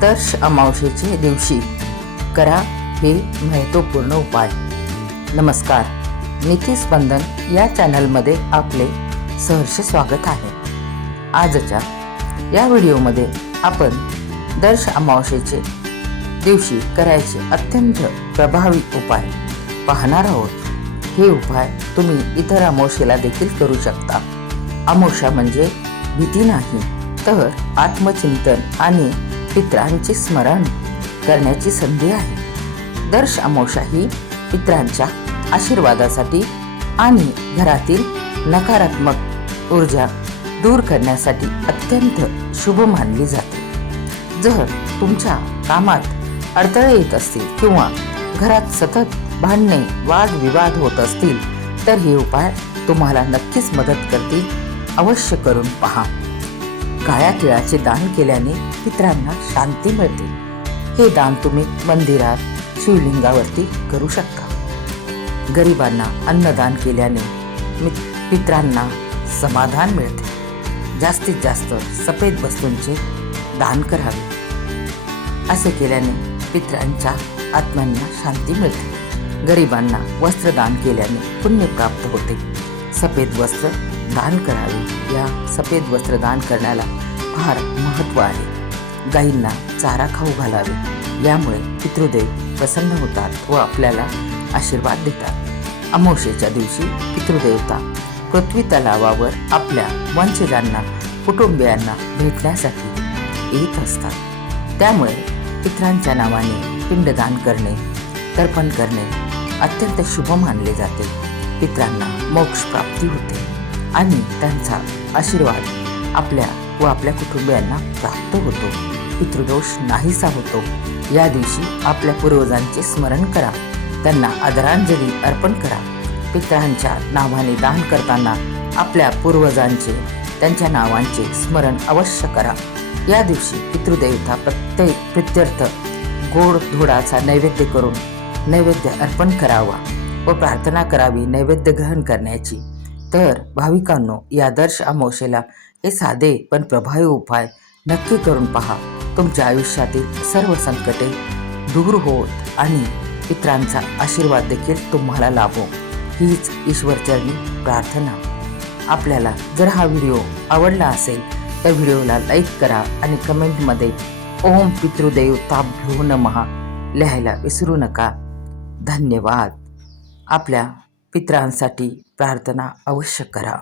दर्श अमावस्येच्या दिवशी करा हे महत्त्वपूर्ण उपाय. नमस्कार, नीतिस्पंदन या चॅनलमध्ये आपले सहर्ष स्वागत आहे. आजच्या या व्हिडिओमध्ये आपण दर्श अमावस्येच्या दिवशी करायचे अत्यंत प्रभावी उपाय पाहणार आहोत. हे उपाय तुम्ही इतर अमावस्येला देखील करू शकता. अमावस्या म्हणजे भीती नाही, तर आत्मचिंतन आणि पितरांचे स्मरण करण्याची संधी आहे. दर्श अमावस्या ही पितरांच्या आशीर्वादासाठी आणि घरातील नकारात्मक ऊर्जा दूर करण्यासाठी अत्यंत शुभ मानली जाते. जर तुमच्या कामात अडथळे येत असतील किंवा घरात सतत भांडणे वादविवाद होत असतील तर हे उपाय तुम्हाला नक्कीच मदत करतील. अवश्य करून पहा. काळ्या तिळाचे दान केल्याने पितरांना शांती मिळते. हे दान तुम्ही मंदिरात, शिवलिंगावरती करू शकता. गरिबांना अन्नदान केल्याने पितरांना समाधान मिळते. जास्तीत जास्त सफेद वस्तूंचे दान करावे. असे केल्याने पितरांच्या आत्म्यांना शांती मिळते. गरिबांना वस्त्रदान केल्याने पुण्य प्राप्त होते. सफेद वस्त्र दान करावे. या सफेद वस्त्र दान करण्याला फार महत्त्व आहे. गायींना चारा खाऊ घालावे. यामुळे पितृदेव प्रसन्न होतात व आपल्याला आशीर्वाद देतात. अमावस्येच्या दिवशी पितृदेवता पृथ्वी तलावावर आपल्या वंशजांना, कुटुंबियांना भेटण्यासाठी येत असतात. त्यामुळे पितरांच्या नावाने पिंडदान करणे, तर्पण करणे अत्यंत शुभ मानले जाते. पितरांना मोक्ष प्राप्ती होते आणि त्यांचा आशीर्वाद आपल्या व आपल्या कुटुंबियांना प्राप्त होतो. पितृदोष नाहीसा होतो. या दिवशी आपल्या पूर्वजांचे स्मरण करा. त्यांना आदरांजली अर्पण करा. पितरांच्या नावाने दान करताना आपल्या पूर्वजांचे, त्यांच्या नावांचे स्मरण अवश्य करा. या दिवशी पितृदेवता प्रित्यर्थ गोड धोडाचा नैवेद्य करून नैवेद्य अर्पण करावा व प्रार्थना करावी नैवेद्य ग्रहण करण्याची. तर भाविकांनो, या दर्श अमावस्येला हे साधे पण प्रभावी उपाय नक्की करून पहा. तुमच्या आयुष्यातील सर्व संकटे दूर होत आणि पितरांचा आशीर्वाद देखील तुम्हाला लाभो, हीच ईश्वरचरणी प्रार्थना. आपल्याला जर हा व्हिडिओ आवडला असेल तर व्हिडिओला लाईक करा आणि कमेंटमध्ये ओम पितृदेवताभ्यो नमः लिहायला विसरू नका. धन्यवाद. आपल्या पितरांसाठी प्रार्थना अवश्य करा.